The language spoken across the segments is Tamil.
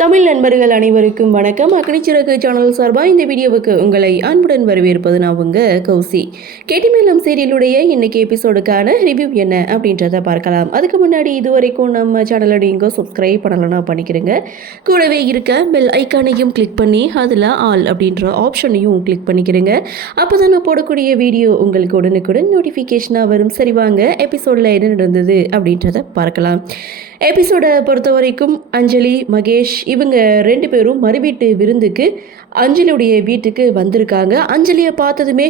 தமிழ் நண்பர்கள் அனைவருக்கும் வணக்கம். அக்னிச்சிறகு சேனல் சார்பாக இந்த வீடியோவுக்கு உங்களை அன்புடன் வரவேற்பது நான் உங்க கௌசி. கேட்டிமேளம் சீரியலுடைய இன்னைக்கு எபிசோடுக்கான ரிவ்யூ என்ன அப்படின்றத பார்க்கலாம். அதுக்கு முன்னாடி இதுவரைக்கும் நம்ம சேனலை நீங்கள் சப்ஸ்கிரைப் பண்ணலன்னா பண்ணிக்கிறேங்க. கூடவே இருக்க பெல் ஐக்கானையும் கிளிக் பண்ணி அதில் ஆல் அப்படின்ற ஆப்ஷனையும் கிளிக் பண்ணிக்கிறேங்க. அப்போ தான் நான் போடக்கூடிய வீடியோ உங்களுக்கு உடனுக்குடன் நோட்டிஃபிகேஷனாக வரும். சரி வாங்க எபிசோடில் என்ன நடந்தது அப்படின்றத பார்க்கலாம். எபிசோடை பொறுத்த வரைக்கும் அஞ்சலி, மகேஷ் இவங்க 2 பேரும் மறுவீட்டு விருந்துக்கு அஞ்சலியுடைய வீட்டுக்கு வந்திருக்காங்க. அஞ்சலியை பார்த்ததுமே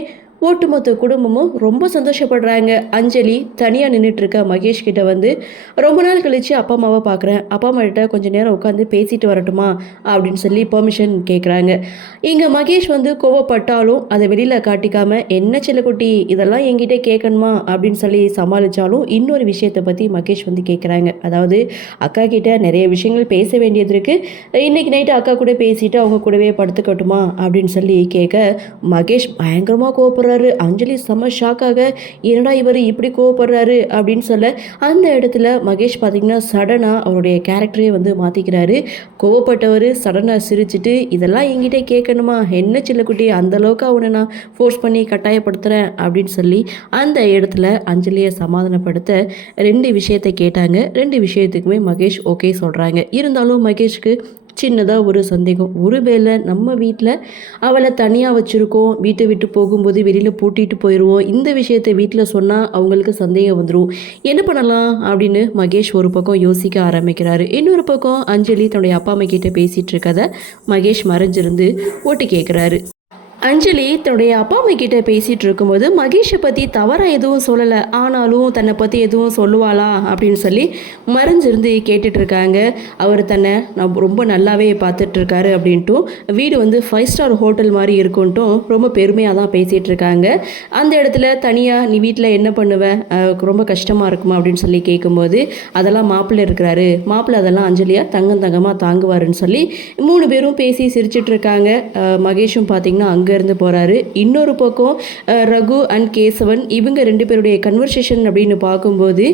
ஒட்டுமொத்த குடும்பமும் ரொம்ப சந்தோஷப்படுறாங்க. அஞ்சலி தனியாக நின்றுட்டுருக்க மகேஷ் கிட்ட வந்து, ரொம்ப நாள் கழித்து அப்பா அம்மாவை பார்க்குறேன், அப்பா அம்மாகிட்ட கொஞ்சம் நேரம் உட்காந்து பேசிட்டு வரட்டுமா அப்படின்னு சொல்லி பெர்மிஷன் கேட்குறாங்க. இங்கே மகேஷ் வந்து கோவப்பட்டாலும் அதை வெளியில் காட்டிக்காமல், என்ன செல்லக்குட்டி இதெல்லாம் என்கிட்ட கேட்கணுமா அப்படின்னு சொல்லி சமாளித்தாலும் இன்னொரு விஷயத்தை பற்றி மகேஷ் வந்து கேட்குறாங்க. அதாவது அக்கா கிட்ட நிறைய விஷயங்கள் பேச வேண்டியது இருக்குது, இன்றைக்கி நைட்டு அக்கா கூட பேசிட்டு அவங்க கூடவே படுத்துக்கட்டுமா அப்படின்னு சொல்லி கேட்க மகேஷ் பயங்கரமாக கோவப்படுறாரு. அஞ்சலி செம்ம ஷாக்காக, என்னடா இவர் இப்படி கோவப்படுறாரு அப்படின்னு சொல்ல, அந்த இடத்துல மகேஷ் பார்த்தீங்கன்னா சடனாக அவருடைய கேரக்டரே வந்து மாற்றிக்கிறாரு. கோவப்பட்டவர் சடனாக சிரிச்சுட்டு, இதெல்லாம் என்கிட்ட கேட்கணுமா, என்ன சில்லக்குட்டி அந்தளவுக்கு அவனை நான் ஃபோர்ஸ் பண்ணி கட்டாயப்படுத்துகிறேன் அப்படின்னு சொல்லி அந்த இடத்துல அஞ்சலியை சமாதானப்படுத்த 2 விஷயத்தை கேட்டாங்க. 2 விஷயத்துக்குமே மகேஷ் ஓகே சொல்கிறாங்க. இருந்தாலும் மகேஷ்க்கு சின்னதாக ஒரு சந்தேகம், ஒருவேளை நம்ம வீட்டில் அவளை தனியாக வச்சுருக்கோம், வீட்டை விட்டு போகும்போது வெளியில் பூட்டிட்டு போயிடுவோம், இந்த விஷயத்தை வீட்டில் சொன்னால் அவங்களுக்கு சந்தேகம் வந்துடும், என்ன பண்ணலாம் அப்படின்னு மகேஷ் ஒரு பக்கம் யோசிக்க ஆரம்பிக்கிறாரு. இன்னொரு பக்கம் அஞ்சலி தன்னுடைய அப்பா அம்மா கிட்டே பேசிகிட்டு இருக்கதை மகேஷ் மறைஞ்சிருந்து ஓட்டு கேட்குறாரு. அஞ்சலி தன்னுடைய அப்பா அம்மா கிட்ட பேசிகிட்டு இருக்கும்போது மகேஷை பற்றி தவறாக எதுவும் சொல்லலை, ஆனாலும் தன்னை பற்றி எதுவும் சொல்லுவாளா அப்படின்னு சொல்லி மறைஞ்சிருந்து கேட்டுட்ருக்காங்க. அவர் தன்னை நான் ரொம்ப நல்லாவே பார்த்துட்ருக்காரு அப்படின்ட்டும், வீடு வந்து 5 ஸ்டார் ஹோட்டல் மாதிரி இருக்குன்ட்டும் ரொம்ப பெருமையாக தான் பேசிகிட்டு இருக்காங்க. அந்த இடத்துல தனியாக நீ வீட்டில் என்ன பண்ணுவேன், ரொம்ப கஷ்டமாக இருக்குமா அப்படின்னு சொல்லி கேட்கும்போது, அதெல்லாம் மாப்பிள்ளை இருக்கிறாரு, மாப்பிள்ளை அதெல்லாம் அஞ்சலியாக தங்கமாக தாங்குவாருன்னு சொல்லி 3 பேரும் பேசி சிரிச்சிட்டு இருக்காங்க. மகேஷும் பார்த்திங்கன்னா இருந்து போகிறாரு. இன்னொரு பக்கம் ரகு அண்ட் கேசவன் இவங்க 2 பேருடைய கன்வர்சேஷன் அப்படின்னு பார்க்கும்போது,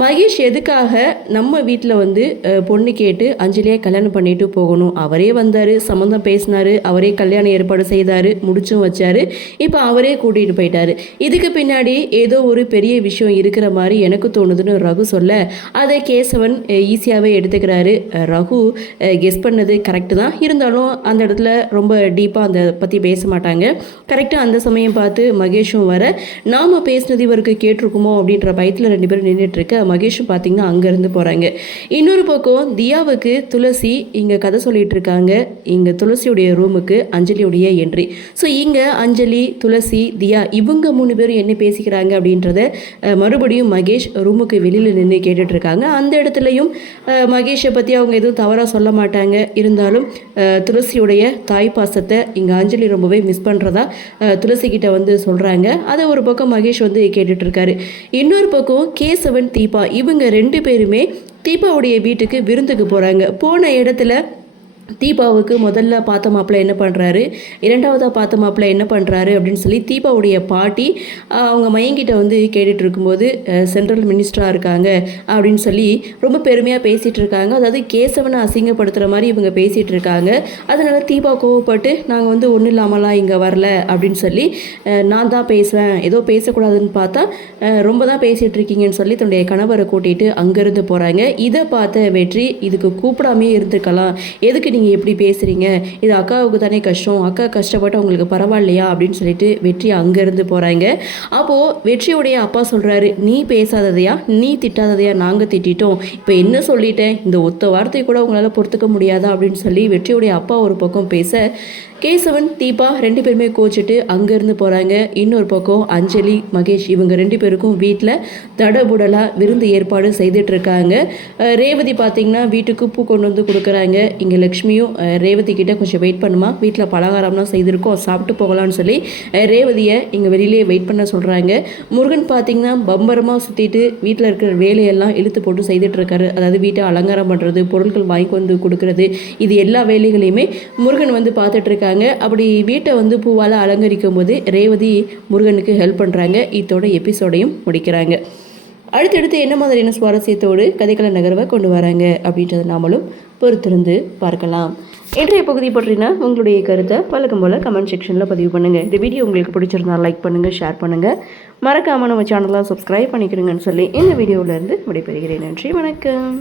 மகேஷ் எதுக்காக நம்ம வீட்டில் வந்து பொண்ணு கேட்டு அஞ்சலியை கல்யாணம் பண்ணிட்டு போகணும், அவரே வந்தார், சம்மந்தம் பேசினார், அவரே கல்யாணம் ஏற்பாடு செய்தார், முடிச்சும் வச்சார், இப்போ அவரே கூட்டிகிட்டு போயிட்டார், இதுக்கு பின்னாடி ஏதோ ஒரு பெரிய விஷயம் இருக்கிற மாதிரி எனக்கு தோணுதுன்னு ரகு சொல்ல, அதை கேசவன் ஈஸியாகவே எடுத்துக்கிறாரு. ரகு கெஸ் பண்ணது கரெக்டு தான், இருந்தாலும் அந்த இடத்துல ரொம்ப டீப்பாக அதை பற்றி பேச மாட்டாங்க. கரெக்டாக அந்த சமயம் பார்த்து மகேஷும் வர, நாம் பேசினது இவருக்கு கேட்டிருக்குமோ அப்படின்ற பயத்தில் 2 பேரும் நின்றுட்டுருக்க மகேஷும் பார்த்தீங்கன்னா அங்கேருந்து போகிறாங்க. இன்னொரு பக்கம் தியாவுக்கு துளசி இங்கே கதை சொல்லிட்டு இருக்காங்க. இங்கே துளசியுடைய ரூமுக்கு அஞ்சலியுடைய என்ட்ரி. ஸோ இங்கே அஞ்சலி, துளசி, தியா இவங்க 3 பேரும் என்ன பேசிக்கிறாங்க அப்படின்றத மறுபடியும் மகேஷ் ரூமுக்கு வெளியில் நின்று கேட்டுட்ருக்காங்க. அந்த இடத்துலையும் மகேஷை பற்றி அவங்க எதுவும் தவறாக சொல்ல மாட்டாங்க. இருந்தாலும் துளசியுடைய தாய் பாசத்தை இங்கே அஞ்சலி ரொம்பவே மிஸ் பண்ணுறதா துளசி கிட்ட வந்து சொல்கிறாங்க. அதை ஒரு பக்கம் மகேஷ் வந்து கேட்டுட்ருக்காரு. இன்னொரு பக்கம் கேசவன், தீபா இவங்க 2 பேருமே தீபாவுடைய வீட்டுக்கு விருந்துக்கு போகிறாங்க. போன இடத்துல தீபாவுக்கு முதல்ல பார்த்த மாப்பிள்ளை என்ன பண்ணுறாரு, 2வதாக பார்த்த மாப்பிள்ளை என்ன பண்ணுறாரு அப்படின்னு சொல்லி தீபாவுடைய பாட்டி அவங்க மையங்கிட்ட வந்து கேட்டுட்டு இருக்கும்போது, சென்ட்ரல் மினிஸ்டராக இருக்காங்க அப்படின்னு சொல்லி ரொம்ப பெருமையாக பேசிகிட்டு இருக்காங்க. அதாவது கேசவனை அசிங்கப்படுத்துகிற மாதிரி இவங்க பேசிகிட்டு இருக்காங்க. அதனால் தீபா கோவப்பட்டு, நாங்கள் வந்து ஒன்றும் இல்லாமலாம் இங்கே வரல அப்படின்னு சொல்லி, நான் தான் பேசுவேன், ஏதோ பேசக்கூடாதுன்னு பார்த்தா ரொம்ப தான் பேசிகிட்டு இருக்கீங்கன்னு சொல்லி தன்னுடைய கணவரை கூட்டிகிட்டு அங்கேருந்து போகிறாங்க. இதை பார்த்த வெற்றி, இதுக்கு கூப்பிடாமே இருந்துக்கலாம், எதுக்கு நீங்கள் எப்படி பேசுகிறீங்க, இது அக்காவுக்கு தானே கஷ்டம், அக்கா கஷ்டப்பட்டு அவங்களுக்கு பரவாயில்லையா அப்படின்னு சொல்லிட்டு வெற்றி அங்கேருந்து போகிறாங்க. அப்போது வெற்றியுடைய அப்பா சொல்கிறாரு, நீ பேசாததையா, நீ திட்டாததையா நாங்கள் திட்டோம், இப்போ என்ன சொல்லிட்டேன், இந்த ஒத்த வார்த்தை கூட உங்களால் பொறுத்துக்க முடியாதா அப்படின்னு சொல்லி வெற்றியுடைய அப்பா ஒரு பக்கம் பேச, கேசவன், தீபா 2 பேருமே கோச்சிட்டு அங்கேருந்து போகிறாங்க. இன்னொரு பக்கம் அஞ்சலி, மகேஷ் இவங்க 2 பேருக்கும் வீட்டில் தடபுடலாக விருந்து ஏற்பாடு செய்துட்ருக்காங்க. ரேவதி பார்த்திங்கன்னா வீட்டுக்கு பூ கொண்டு வந்து கொடுக்குறாங்க. இங்கே லக்ஷ்மியும் ரேவதி கிட்டே கொஞ்சம் வெயிட் பண்ணுமா, வீட்டில் பலகாரம்லாம் செய்திருக்கோம், சாப்பிட்டு போகலான்னு சொல்லி ரேவதியை இங்கே வெளியிலே வெயிட் பண்ண சொல்கிறாங்க. முருகன் பார்த்திங்கன்னா பம்பரமாக சுற்றிட்டு வீட்டில் இருக்கிற வேலையெல்லாம் இழுத்து போட்டு செய்துட்ருக்காரு. அதாவது வீட்டை அலங்காரம் பண்ணுறது, பொருட்கள் வாங்கி வந்து கொடுக்குறது, இது எல்லா வேலைகளையுமே முருகன் வந்து பார்த்துட்ருக்காங்க. அப்படி வீட்டை வந்து பூவால் அலங்கரிக்கும் போது ரேவதி முருகனுக்கு ஹெல்ப் பண்ணுறாங்க. இதோட எபிசோடையும் முடிக்கிறாங்க. அடுத்தடுத்து என்ன மாதிரியான சுவாரஸ்யத்தோடு கதைக்கள நகர்வை கொண்டு வராங்க அப்படின்றத நாமளும் பொறுத்திருந்து பார்க்கலாம். இன்றைய பகுதி பற்றினா உங்களுடைய கருத்தை வழக்கம் போல் கமெண்ட் செக்ஷனில் பதிவு பண்ணுங்கள். இந்த வீடியோ உங்களுக்கு பிடிச்சிருந்தா லைக் பண்ணுங்கள், ஷேர் பண்ணுங்கள், மறக்காமல் நம்ம சேனலை சப்ஸ்கிரைப் பண்ணிக்கிறீங்கன்னு சொல்லி இந்த வீடியோவிலேருந்து விடைபெறுகிறேன். நன்றி, வணக்கம்.